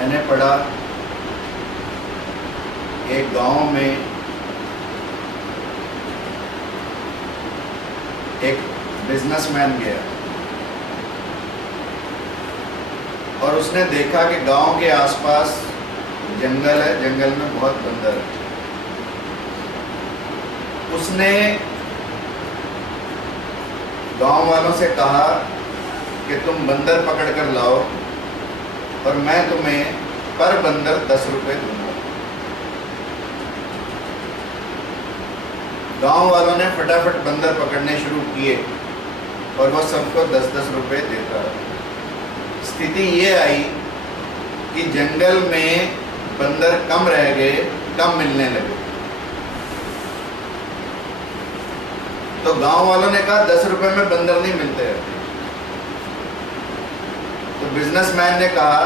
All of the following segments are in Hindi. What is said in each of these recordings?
मैंने पढ़ा एक गांव में एक बिजनेसमैन गया और उसने देखा कि गांव के आसपास जंगल है, जंगल में बहुत बंदर है। उसने गांव वालों से कहा कि तुम बंदर पकड़ कर लाओ और मैं तुम्हें पर बंदर 10 रुपए दूंगा। गांव वालों ने फटाफट बंदर पकड़ने शुरू किए और वह सबको 10-10 रुपए देता रहा। स्थिति ये आई कि जंगल में बंदर कम रह गए, कम मिलने लगे। तो गांव वालों ने कहा 10 रुपए में बंदर नहीं मिलते हैं। तो बिजनेसमैन ने कहा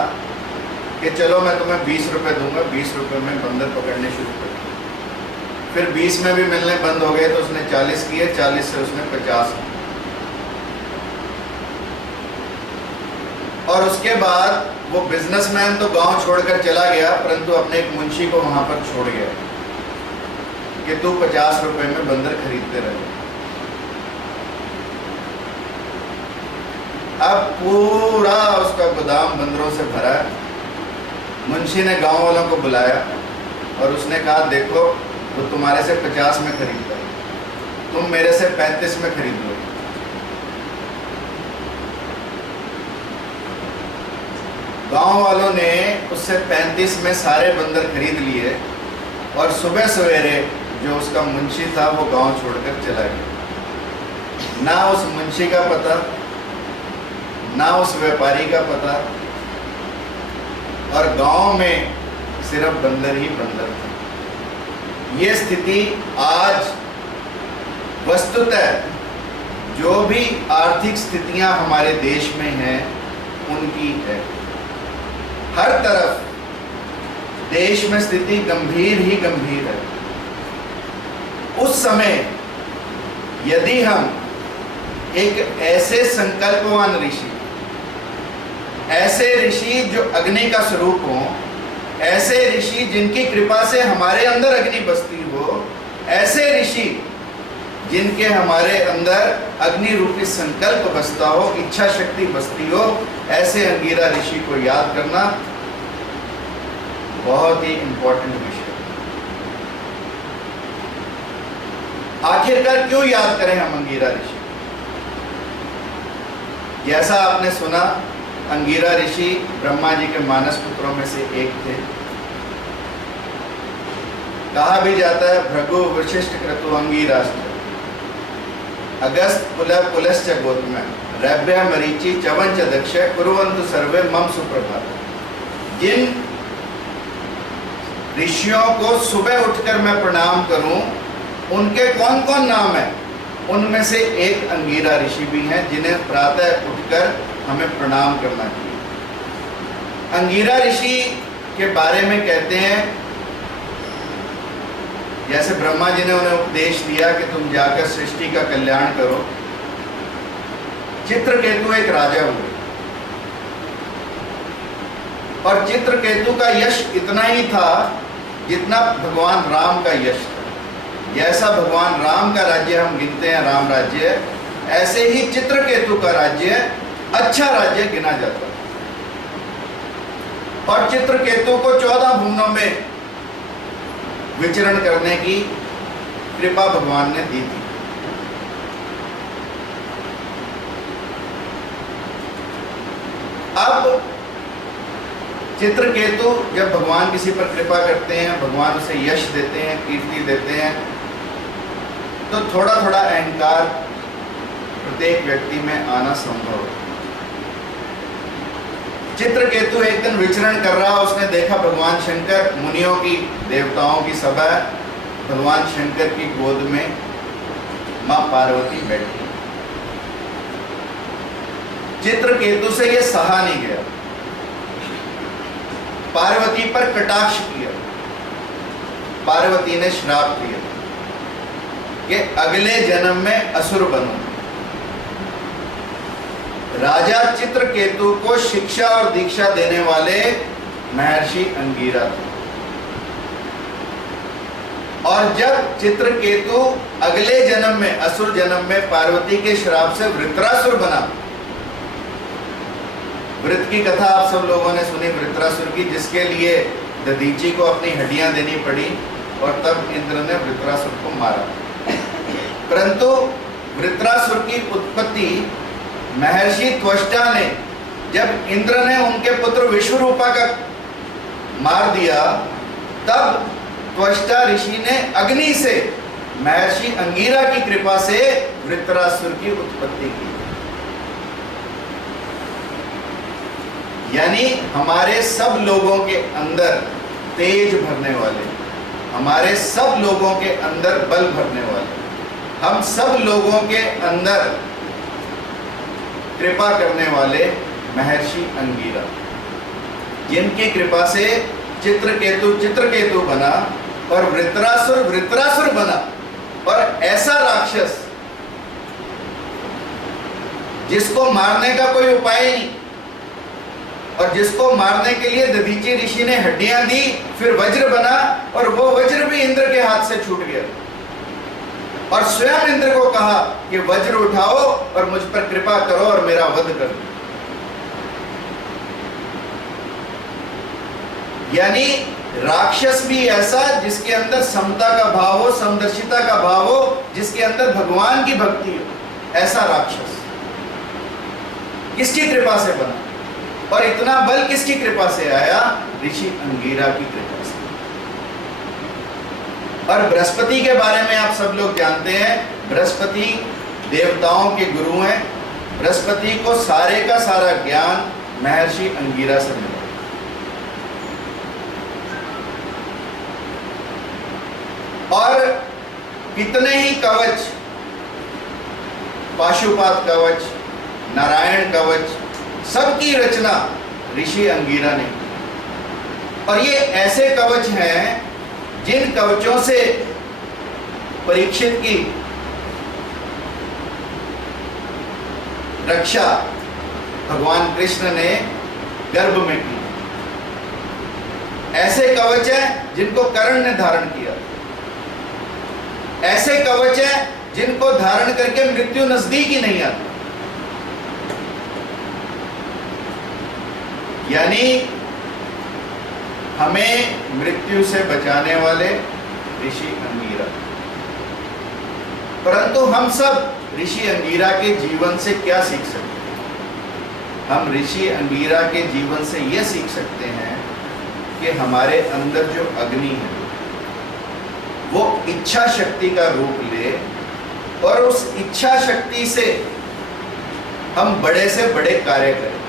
कि चलो मैं तुम्हें 20 रुपए दूंगा, 20 रुपए में बंदर पकड़ने शुरू कर। फिर 20 में भी मिलने बंद हो गए तो उसने 40 किए, 40 से उसने 50। और उसके बाद वो बिजनेसमैन तो गांव छोड़कर चला गया, परंतु अपने एक मुंशी को वहां पर छोड़ गया कि तू 50 रुपए में बंदर खरीदते रहे। अब पूरा उसका गोदाम बंदरों से भरा है। मुंशी ने गांव वालों को बुलाया और उसने कहा देखो वो तुम्हारे से 50 में खरीदता है, तुम मेरे से 35 में खरीद लो। गांव वालों ने उससे 35 में सारे बंदर खरीद लिए और सुबह सवेरे जो उसका मुंशी था वो गांव छोड़कर चला गया। ना उस मुंशी का पता, ना उस व्यापारी का पता, और गांव में सिर्फ बंदर ही बंदर थे। ये स्थिति आज वस्तुतः जो भी आर्थिक स्थितियां हमारे देश में हैं उनकी है। हर तरफ देश में स्थिति गंभीर ही गंभीर है। उस समय यदि हम एक ऐसे संकल्पवान ऋषि, ऐसे ऋषि जो अग्नि का स्वरूप हो, ऐसे ऋषि जिनकी कृपा से हमारे अंदर अग्नि बसती हो, ऐसे ऋषि जिनके हमारे अंदर अग्नि रूपी संकल्प बसता हो, इच्छा शक्ति बसती हो, ऐसे अंगीरा ऋषि को याद करना बहुत ही इंपॉर्टेंट विषय। आखिरकार क्यों याद करें हम अंगीरा ऋषि? जैसा आपने सुना, अंगीरा ऋषि ब्रह्मा जी के मानस पुत्रों में से एक थे। कहा भी जाता है भृगु वशिष्ठ क्रतु अंगीराश्च अगस्त पुलह पुलश्च गोत्म रैभ्य मरीचि च्यवंच दक्ष कुर्वन्तु सर्वे मम सुप्रभात। जिन ऋषियों को सुबह उठकर मैं प्रणाम करूं, उनके कौन कौन नाम है? उनमें से एक अंगीरा ऋषि भी हैं जिन्हें प्रातः उठकर हमें प्रणाम करना चाहिए। अंगीरा ऋषि के बारे में कहते हैं, जैसे ब्रह्मा जी ने उन्हें उपदेश दिया कि तुम जाकर सृष्टि का कल्याण करो। चित्रकेतु एक राजा हुए और चित्रकेतु का यश इतना ही था जितना भगवान राम का यश था। जैसा भगवान राम का राज्य हम गिनते हैं राम राज्य, ऐसे ही चित्रकेतु का राज्य अच्छा राज्य गिना जाता है। और चित्रकेतु को 14 भुवनों में विचरण करने की कृपा भगवान ने दी थी। अब चित्रकेतु जब भगवान किसी पर कृपा करते हैं, भगवान उसे यश देते हैं, कीर्ति देते हैं, तो थोड़ा थोड़ा अहंकार प्रत्येक व्यक्ति में आना संभव है। चित्रकेतु एक दिन विचरण कर रहा, उसने देखा भगवान शंकर, मुनियों की, देवताओं की सभा, भगवान शंकर की गोद में मां पार्वती बैठी। चित्रकेतु से यह सहा नहीं गया, पार्वती पर कटाक्ष किया। पार्वती ने श्राप दिया कि अगले जन्म में असुर बनो। राजा चित्रकेतु को शिक्षा और दीक्षा देने वाले महर्षि अंगीरा थे। और जब चित्रकेतु अगले जन्म में, असुर जन्म में, पार्वती के श्राप से वृत्रासुर बना, वृत की कथा आप सब लोगों ने सुनी, वृत्रासुर की, जिसके लिए दधीची को अपनी हड्डियां देनी पड़ी और तब इंद्र ने वृत्रासुर को मारा। परंतु वृत्रासुर की उत्पत्ति महर्षि त्वष्टा ने, जब इंद्र ने उनके पुत्र विश्वरूपा का मार दिया, तब त्वष्टा ऋषि ने अग्नि से महर्षि अंगीरा की कृपा से वृत्रासुर की उत्पत्ति की। यानी हमारे सब लोगों के अंदर तेज भरने वाले, हमारे सब लोगों के अंदर बल भरने वाले, हम सब लोगों के अंदर कृपा करने वाले महर्षि अंगीरा, जिनकी कृपा से चित्रकेतु बना और वृत्रासुर बना। और ऐसा राक्षस जिसको मारने का कोई उपाय नहीं, और जिसको मारने के लिए दधीची ऋषि ने हड्डियां दी, फिर वज्र बना, और वो वज्र भी इंद्र के हाथ से छूट गया, और स्वयं इंद्र को कहा कि वज्र उठाओ और मुझ पर कृपा करो और मेरा वध कर दो। यानी राक्षस भी ऐसा जिसके अंदर समता का भाव हो, समदर्शिता का भाव हो, जिसके अंदर भगवान की भक्ति हो, ऐसा राक्षस किसकी कृपा से बना? और इतना बल किसकी कृपा से आया? ऋषि अंगीरा की कृपा से। और बृहस्पति के बारे में आप सब लोग जानते हैं, बृहस्पति देवताओं के गुरु हैं। बृहस्पति को सारे का सारा ज्ञान महर्षि अंगीरा से मिला। और कितने ही कवच, पाशुपात कवच, नारायण कवच, सबकी रचना ऋषि अंगीरा ने। और ये ऐसे कवच हैं जिन कवचों से परीक्षित की रक्षा भगवान कृष्ण ने गर्भ में की। ऐसे कवच हैं जिनको कर्ण ने धारण किया। ऐसे कवच हैं जिनको धारण करके मृत्यु नजदीक ही नहीं आती। यानी हमें मृत्यु से बचाने वाले ऋषि अंगीरा। परंतु हम सब ऋषि अंगीरा के जीवन से क्या सीख सकते हैं? हम ऋषि अंगीरा के जीवन से यह सीख सकते हैं कि हमारे अंदर जो अग्नि है वो इच्छा शक्ति का रूप ले, और उस इच्छा शक्ति से हम बड़े से बड़े कार्य करें।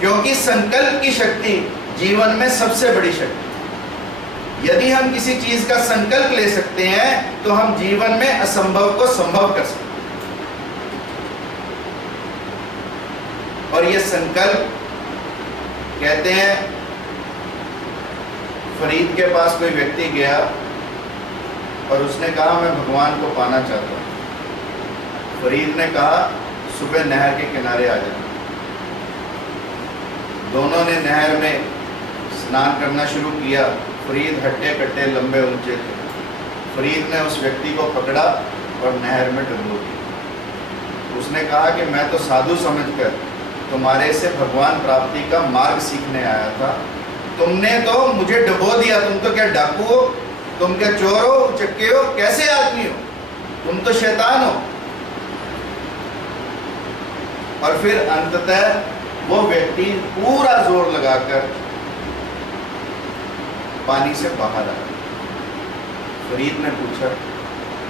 क्योंकि संकल्प की शक्ति जीवन में सबसे बड़ी शक्ति। यदि हम किसी चीज का संकल्प ले सकते हैं तो हम जीवन में असंभव को संभव कर सकते हैं। और ये संकल्प, कहते हैं, फरीद के पास कोई व्यक्ति गया और उसने कहा मैं भगवान को पाना चाहता हूं। फरीद ने कहा सुबह नहर के किनारे आ जाना। दोनों ने नहर में स्नान करना शुरू किया। फरीद हट्टे कट्टे लंबे ऊंचे थे। फरीद ने उस व्यक्ति को पकड़ा और नहर में डुबो दिया। उसने कहा कि मैं तो साधु समझकर तुम्हारे से भगवान प्राप्ति का मार्ग सीखने आया था, तुमने तो मुझे डुबो दिया। तुम तो क्या डाकू हो, तुम क्या चोर हो, चक्के हो, कैसे आदमी हो, तुम तो शैतान हो। और फिर अंततः वो व्यक्ति पूरा जोर लगाकर पानी से बाहर आया। फरीद ने पूछा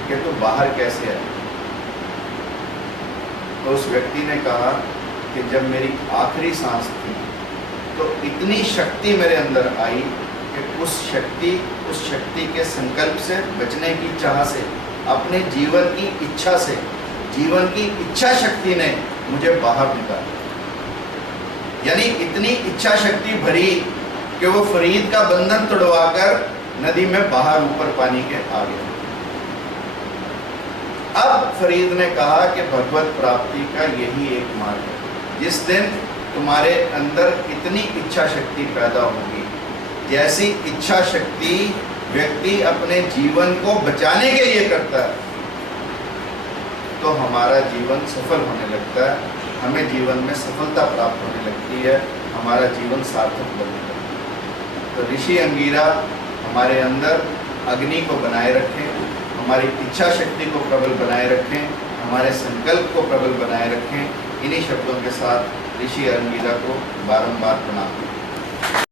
कि तू बाहर कैसे आया? तो उस व्यक्ति ने कहा कि जब मेरी आखिरी सांस थी तो इतनी शक्ति मेरे अंदर आई कि उस शक्ति के संकल्प से, बचने की चाह से, अपने जीवन की इच्छा से, जीवन की इच्छा शक्ति ने मुझे बाहर निकाला। यानी इतनी इच्छा शक्ति भरी कि वो फरीद का बंधन तोड़वाकर नदी में बाहर ऊपर पानी के आ गया। अब फरीद ने कहा कि भगवत प्राप्ति का यही एक मार्ग है। जिस दिन तुम्हारे अंदर इतनी इच्छा शक्ति पैदा होगी, जैसी इच्छा शक्ति व्यक्ति अपने जीवन को बचाने के लिए करता है, तो हमारा जीवन सफल होने लगता है, हमें जीवन में सफलता प्राप्त होने लगती है, हमारा जीवन सार्थक बनने लगता है। तो ऋषि अंगीरा हमारे अंदर अग्नि को बनाए रखें, हमारी इच्छा शक्ति को प्रबल बनाए रखें, हमारे संकल्प को प्रबल बनाए रखें। इन्हीं शब्दों के साथ ऋषि अंगीरा को बारंबार प्रणाम।